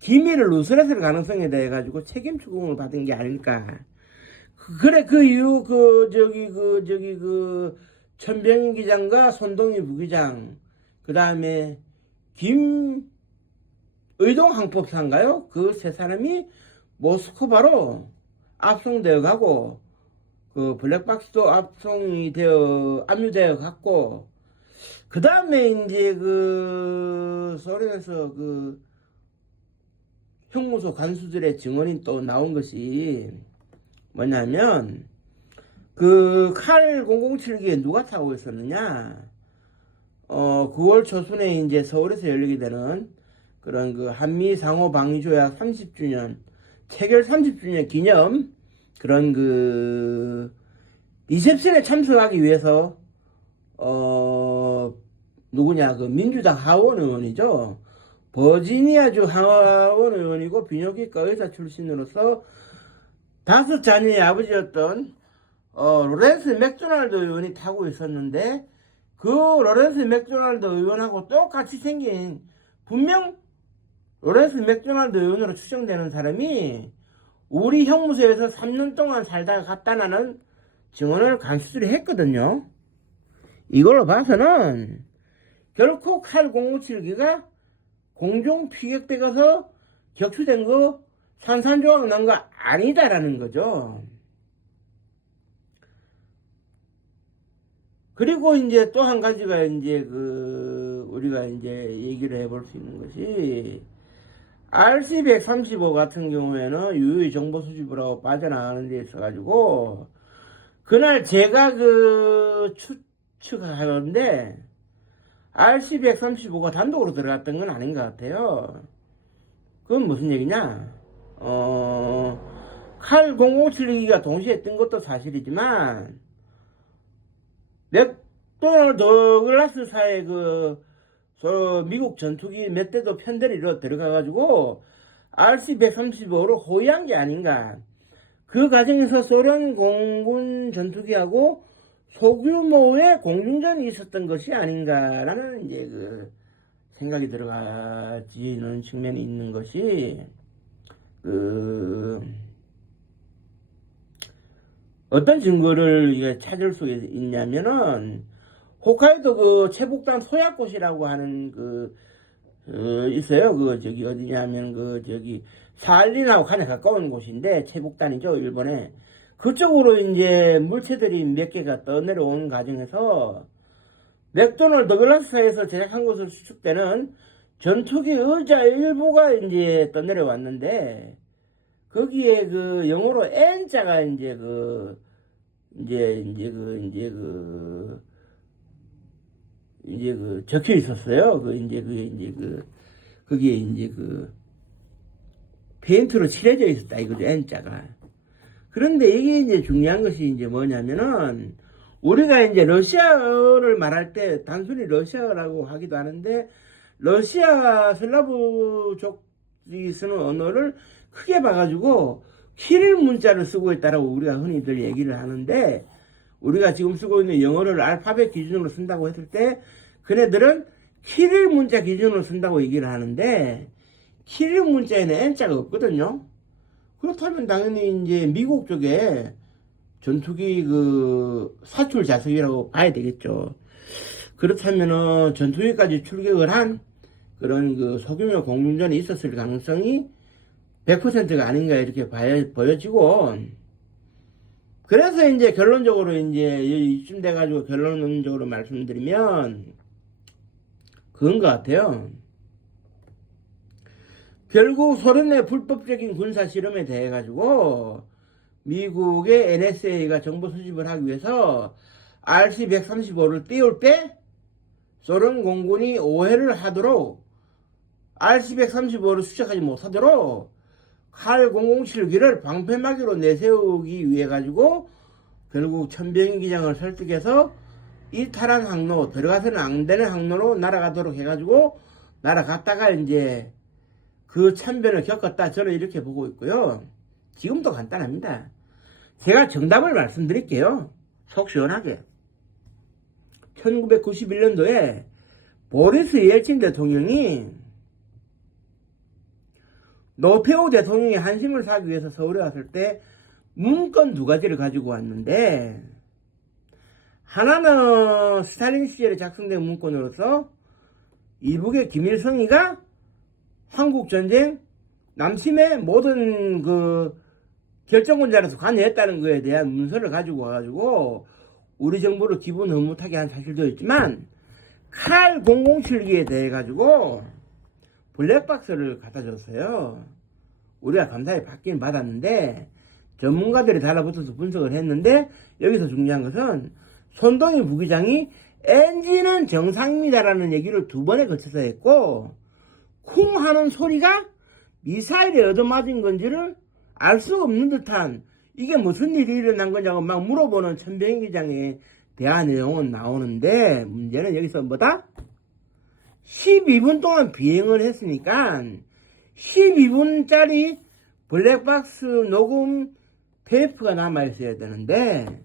기밀을 누설했을 가능성에 대해 가지고 책임 추궁을 받은 게 아닐까. 그래, 그 이후 천병인 기장과 손동희 부기장, 그 다음에 김의동 항법사인가요? 그 세 사람이 모스크바로 압송되어 가고, 그 블랙박스도 압류되어 갔고, 그 다음에 이제 그 소련에서 그 형무소 간수들의 증언이 또 나온 것이 뭐냐면, 그 칼 007기에 누가 타고 있었느냐? 9월 초순에 이제 서울에서 열리게 되는 그런 그 한미 상호 방위 조약 30주년, 체결 30주년 기념 그런 그 리셉션에 참석하기 위해서 누구냐, 그 민주당 하원 의원이죠. 버지니아주 하원 의원이고 비뇨기과 의사 출신으로서 5 자녀의 아버지였던 로렌스 맥도날드 의원이 타고 있었는데, 그 로렌스 맥도날드 의원하고 똑같이 생긴, 분명 로렌스 맥도날드 의원으로 추정되는 사람이 우리 형무소에서 3년 동안 살다가 갔다는 증언을 간수들이 했거든요. 이걸로 봐서는 결코 칼 057기가 공중 피격돼 가서 격추된 거, 산산조각 난 거 아니다라는 거죠. 그리고 이제 또 한 가지가 이제 우리가 이제 얘기를 해볼 수 있는 것이, RC-135 같은 경우에는 유유히 정보 수집을 하고 빠져나가는 데 있어가지고, 그날 제가 추측하는데, RC-135가 단독으로 들어갔던 건 아닌 것 같아요. 그건 무슨 얘기냐? 칼 007기가 동시에 뜬 것도 사실이지만, 맥도날드 더글라스사의 미국 전투기 몇 대도 편대리로 들어가가지고 RC-135로 호위한 게 아닌가. 그 과정에서 소련 공군 전투기하고 소규모의 공중전이 있었던 것이 아닌가라는 이제 생각이 들어가지는 측면이 있는 것이, 어떤 증거를 찾을 수 있냐면은, 홋카이도 체북단 소야꽃이라고 하는 있어요. 어디냐면 사할린하고 가장 가까운 곳인데, 체북단이죠, 일본에. 그쪽으로 이제 물체들이 몇 개가 떠내려온 과정에서 맥도널드 더글라스사에서 제작한 것으로 추측되는 전투기 의자 일부가 이제 떠내려왔는데, 거기에 영어로 N자가 적혀 있었어요. 거기에 페인트로 칠해져 있었다, 이거죠, N자가. 그런데 이게 이제 중요한 것이 이제 뭐냐면은, 우리가 이제 러시아어를 말할 때 단순히 러시아어라고 하기도 하는데, 러시아 슬라브족이 쓰는 언어를 크게 봐가지고 키릴 문자를 쓰고 있다라고 우리가 흔히들 얘기를 하는데, 우리가 지금 쓰고 있는 영어를 알파벳 기준으로 쓴다고 했을 때 그네들은 키릴 문자 기준으로 쓴다고 얘기를 하는데, 키릴 문자에는 N자가 없거든요. 그렇다면 당연히 이제 미국 쪽에 전투기 그 사출 자석이라고 봐야 되겠죠. 그렇다면은 전투기까지 출격을 한 그런 그 소규모 공군전이 있었을 가능성이 100%가 아닌가 이렇게 보여지고, 그래서 이제 결론적으로 이제 이쯤 돼가지고 결론적으로 말씀드리면 그런 것 같아요. 결국 소련의 불법적인 군사 실험에 대해 가지고 미국의 NSA가 정보 수집을 하기 위해서 RC-135를 띄울 때 소련 공군이 오해를 하도록 RC-135를 수색하지 못하도록 칼 007기를 방패막이로 내세우기 위해 가지고 결국 천병희 기장을 설득해서 이탈한 항로, 들어가서는 안 되는 항로로 날아가도록 해가지고 날아갔다가 이제 그 참변을 겪었다. 저는 이렇게 보고 있고요. 지금도 간단합니다. 제가 정답을 말씀드릴게요. 속 시원하게. 1991년도에 보리스 예eltsin 대통령이 노태우 대통령의 한심을 사기 위해서 서울에 왔을 때 문건 두 가지를 가지고 왔는데, 하나는 스탈린 시절에 작성된 문건으로서 이북의 김일성이가 한국전쟁 남침의 모든 그 결정권자로서 관여했다는 것에 대한 문서를 가지고 와가지고 우리 정부를 기분 흐뭇하게 한 사실도 있지만, 칼 007기에 대해 가지고 블랙박스를 갖다 줬어요. 우리가 감사히 받긴 받았는데 전문가들이 달라붙어서 분석을 했는데, 여기서 중요한 것은 손동희 부기장이 엔진은 정상입니다라는 얘기를 두 번에 거쳐서 했고, 쿵 하는 소리가 미사일에 얻어맞은 건지를 알 수 없는 듯한, 이게 무슨 일이 일어난 거냐고 막 물어보는 천병희 기장의 대화 내용은 나오는데, 문제는 여기서 뭐다? 12분 동안 비행을 했으니까 12분짜리 블랙박스 녹음 테이프가 남아있어야 되는데,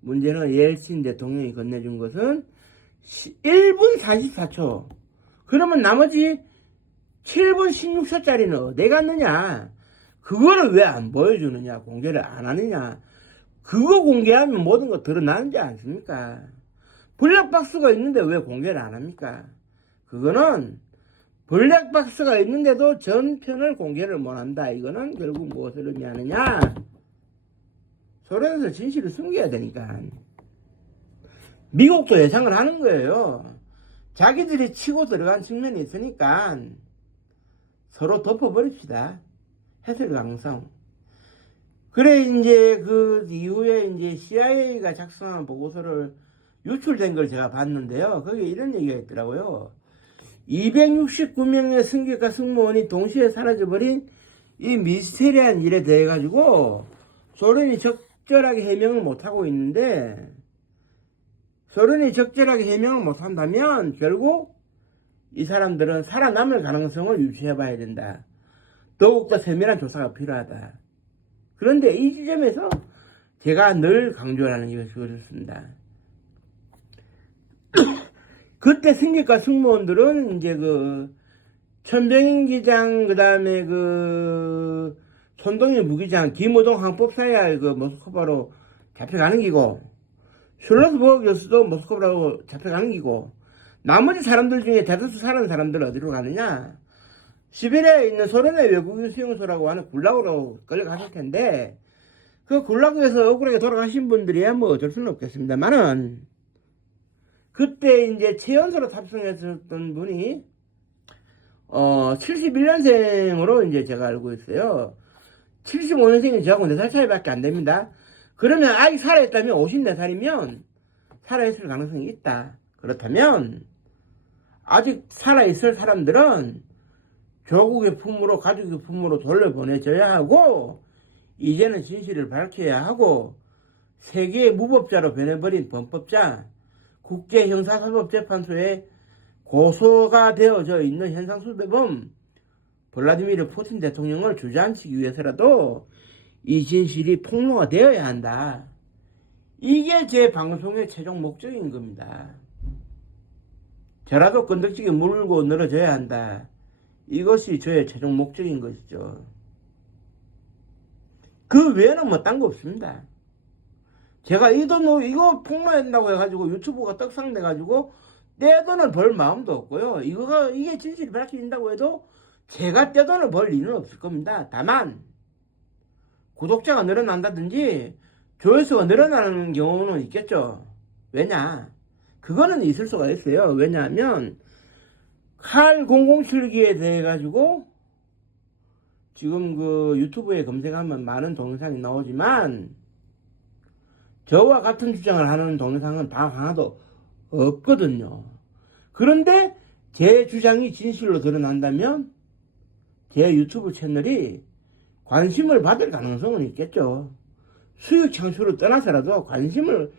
문제는 예eltsin 대통령이 건네준 것은 1분 44초. 그러면 나머지 7분 16초짜리는 어디 갔느냐? 그거를 왜 안 보여주느냐? 공개를 안 하느냐? 그거 공개하면 모든 거 드러나는지 않습니까? 블랙박스가 있는데 왜 공개를 안 합니까? 그거는 블랙박스가 있는데도 전편을 공개를 못한다. 이거는 결국 무엇을 의미하느냐? 소련에서 진실을 숨겨야 되니까. 미국도 예상을 하는 거예요. 자기들이 치고 들어간 측면이 있으니까 서로 덮어버립시다. 해설 가능성. 그래, 이제 그 이후에 이제 CIA가 작성한 보고서를 유출된 걸 제가 봤는데요. 거기에 이런 얘기가 있더라고요. 269명의 승객과 승무원이 동시에 사라져버린 이 미스테리한 일에 대해 가지고 소련이 적절하게 해명을 못하고 있는데, 소련이 적절하게 해명을 못한다면 결국 이 사람들은 살아남을 가능성을 유추해 봐야 된다. 더욱더 세밀한 조사가 필요하다. 그런데 이 지점에서 제가 늘 강조하는 것이 그렇습니다. 그때 승객과 승무원들은 이제 그 천병인 기장, 그 다음에 그 손동희 부기장, 김호동 항법사야 그 모스크바로 잡혀가는 기고, 슐러스버그 교수도 모스크바로 잡혀가는 기고, 나머지 사람들 중에 대다수 살아난 사람들은 어디로 가느냐? 시베리아에 있는 소련의 외국인 수용소라고 하는 굴락으로 끌려갔을 텐데, 그 굴락에서 억울하게 돌아가신 분들이야 뭐 어쩔 수는 없겠습니다만은, 그때 이제 체연소로 탑승했었던 분이 71년생으로 이제 제가 알고 있어요. 75년생이 저하고 4살 차이밖에 안 됩니다. 그러면 아직 살아있다면 54살이면 살아있을 가능성이 있다. 그렇다면 아직 살아있을 사람들은 조국의 품으로, 가족의 품으로 돌려보내줘야 하고, 이제는 진실을 밝혀야 하고, 세계의 무법자로 변해버린 범법자, 국제형사사법재판소에 고소가 되어져 있는 현상수배범 블라디미르 푸틴 대통령을 주저앉히기 위해서라도 이 진실이 폭로가 되어야 한다. 이게 제 방송의 최종 목적인 겁니다. 저라도 건덕지게 물고 늘어져야 한다. 이것이 저의 최종 목적인 것이죠. 그 외에는 뭐 딴 거 없습니다. 제가 이 돈 이거 폭로한다고 해가지고 유튜브가 떡상돼가지고 내 돈을 벌 마음도 없고요. 이게 진실이 밝혀진다고 해도 제가 내 돈을 벌 일은 없을 겁니다. 다만 구독자가 늘어난다든지 조회수가 늘어나는 경우는 있겠죠. 왜냐? 그거는 있을 수가 있어요. 왜냐하면 칼 007기에 대해 가지고 지금 그 유튜브에 검색하면 많은 동영상이 나오지만 저와 같은 주장을 하는 동영상은 단 하나도 없거든요. 그런데 제 주장이 진실로 드러난다면 제 유튜브 채널이 관심을 받을 가능성은 있겠죠. 수익 창출을 떠나서라도 관심을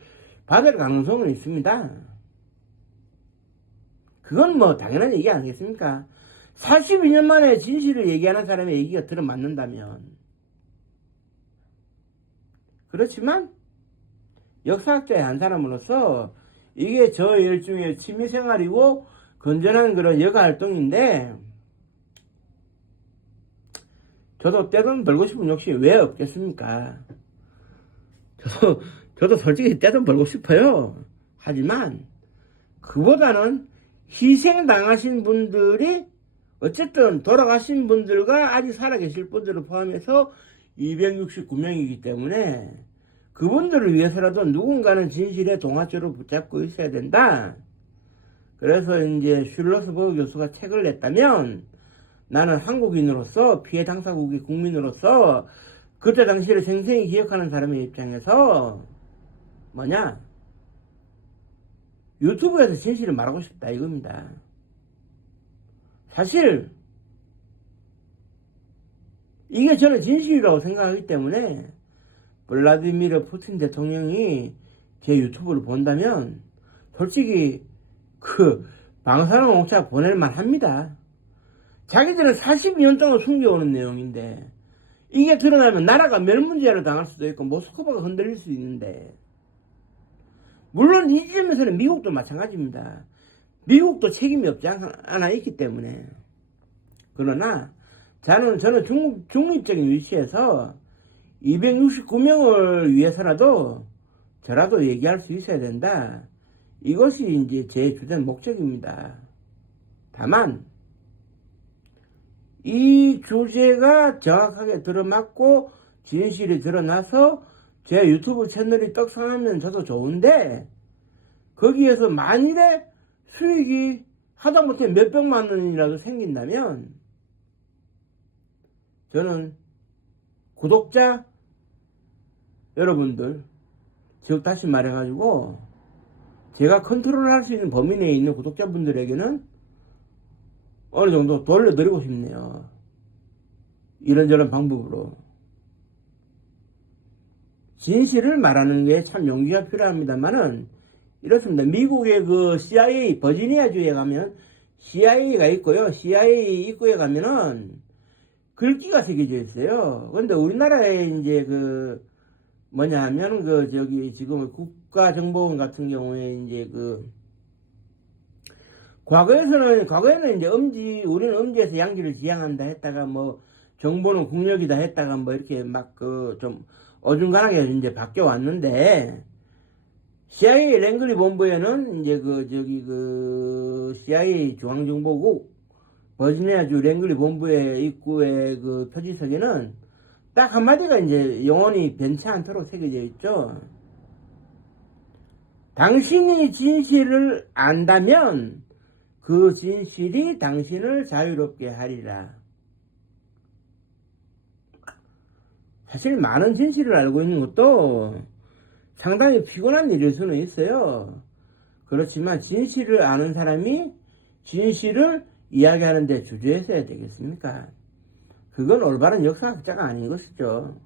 받을 가능성은 있습니다. 그건 뭐 당연한 얘기 아니겠습니까? 42년 만에 진실을 얘기하는 사람의 얘기가 들어맞는다면. 그렇지만 역사학자의 한 사람으로서 이게 저 일종의 취미생활이고 건전한 그런 여가활동인데 저도 떼돈 벌고 싶은 욕심이 왜 없겠습니까? 저도 솔직히 떼돈 벌고 싶어요. 하지만 그보다는 희생당하신 분들이 어쨌든 돌아가신 분들과 아직 살아계실 분들을 포함해서 269명이기 때문에 그분들을 위해서라도 누군가는 진실의 동아줄을 붙잡고 있어야 된다. 그래서 이제 슐러스버그 교수가 책을 냈다면 나는 한국인으로서 피해 당사국의 국민으로서 그때 당시를 생생히 기억하는 사람의 입장에서 뭐냐? 유튜브에서 진실을 말하고 싶다 이겁니다. 사실 이게 저는 진실이라고 생각하기 때문에 블라디미르 푸틴 대통령이 제 유튜브를 본다면 솔직히 그 방사능 공차 보낼만 합니다. 자기들은 42년 동안 숨겨오는 내용인데 이게 드러나면 나라가 멸문제를 당할 수도 있고 모스크바가 흔들릴 수 있는데 물론 이 지점에서는 미국도 마찬가지입니다. 미국도 책임이 없지 않아 있기 때문에. 그러나 저는 중립적인 위치에서 269명을 위해서라도 저라도 얘기할 수 있어야 된다. 이것이 이제 제 주된 목적입니다. 다만 이 주제가 정확하게 들어맞고 진실이 드러나서 제 유튜브 채널이 떡상하면 저도 좋은데 거기에서 만일에 수익이 하다못해 몇백만 원이라도 생긴다면 저는 구독자 여러분들, 즉 다시 말해가지고 제가 컨트롤할 수 있는 범위 내에 있는 구독자분들에게는 어느 정도 돌려드리고 싶네요. 이런저런 방법으로. 진실을 말하는 게 참 용기가 필요합니다만은 이렇습니다. 미국의 그 CIA 버지니아주에 가면 CIA가 있고요. CIA 입구에 가면은 글귀가 새겨져 있어요. 근데 우리나라에 이제 그 뭐냐 하면 그 저기 지금 국가정보원 같은 경우에 이제 그 과거에는 이제 우리는 음지에서 양지를 지향한다 했다가 뭐 정보는 국력이다 했다가 뭐 이렇게 막 그 좀 어중간하게 이제 바뀌어 왔는데 CIA 랭글리 본부에는 이제 그 CIA 중앙정보국 버지니아주 랭글리 본부의 입구의 그 표지석에는 딱 한마디가 이제 영원히 변치 않도록 새겨져 있죠. 당신이 진실을 안다면 그 진실이 당신을 자유롭게 하리라. 사실 많은 진실을 알고 있는 것도 상당히 피곤한 일일 수는 있어요. 그렇지만 진실을 아는 사람이 진실을 이야기하는 데 주저했어야 되겠습니까? 그건 올바른 역사학자가 아닌 것이죠.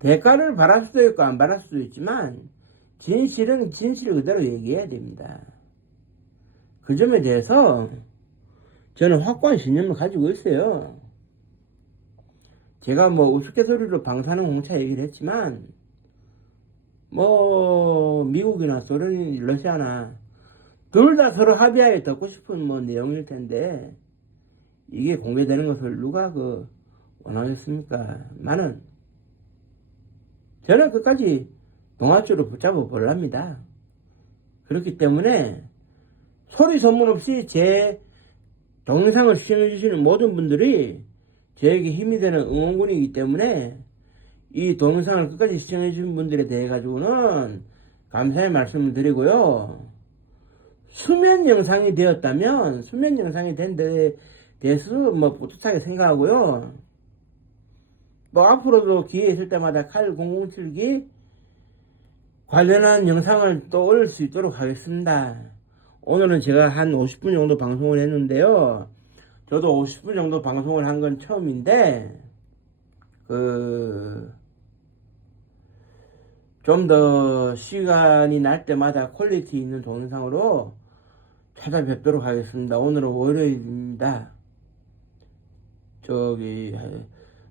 대가를 바랄 수도 있고 안 바랄 수도 있지만 진실은 진실 그대로 얘기해야 됩니다. 그 점에 대해서 저는 확고한 신념을 가지고 있어요. 제가 뭐 우스갯소리로 방사능 공차 얘기를 했지만 뭐 미국이나 소련이 러시아나 둘 다 서로 합의하에 듣고 싶은 뭐 내용일 텐데 이게 공개되는 것을 누가 그 원하겠습니까? 저는 끝까지 동아줄을 붙잡아 보랍니다. 그렇기 때문에 소리 소문 없이 제 동영상을 시청해 주시는 모든 분들이 저에게 힘이 되는 응원군이기 때문에 이 동영상을 끝까지 시청해 주신 분들에 대해 가지고는 감사의 말씀을 드리고요. 수면 영상이 되었다면 수면 영상이 된 데에 대해서 뭐 뿌듯하게 생각하고요. 뭐 앞으로도 기회 있을 때마다 칼 007기 관련한 영상을 또 올릴 수 있도록 하겠습니다. 오늘은 제가 한 50분 정도 방송을 했는데요. 저도 50분 정도 방송을 한 건 처음인데 좀 더 시간이 날 때마다 퀄리티 있는 동영상으로 찾아뵙도록 하겠습니다. 오늘은 월요일입니다.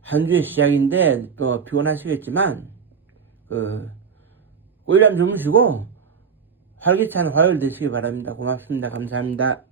한 주의 시작인데 또 피곤하시겠지만 꿀잠 주무시고 활기찬 화요일 되시기 바랍니다. 고맙습니다. 감사합니다.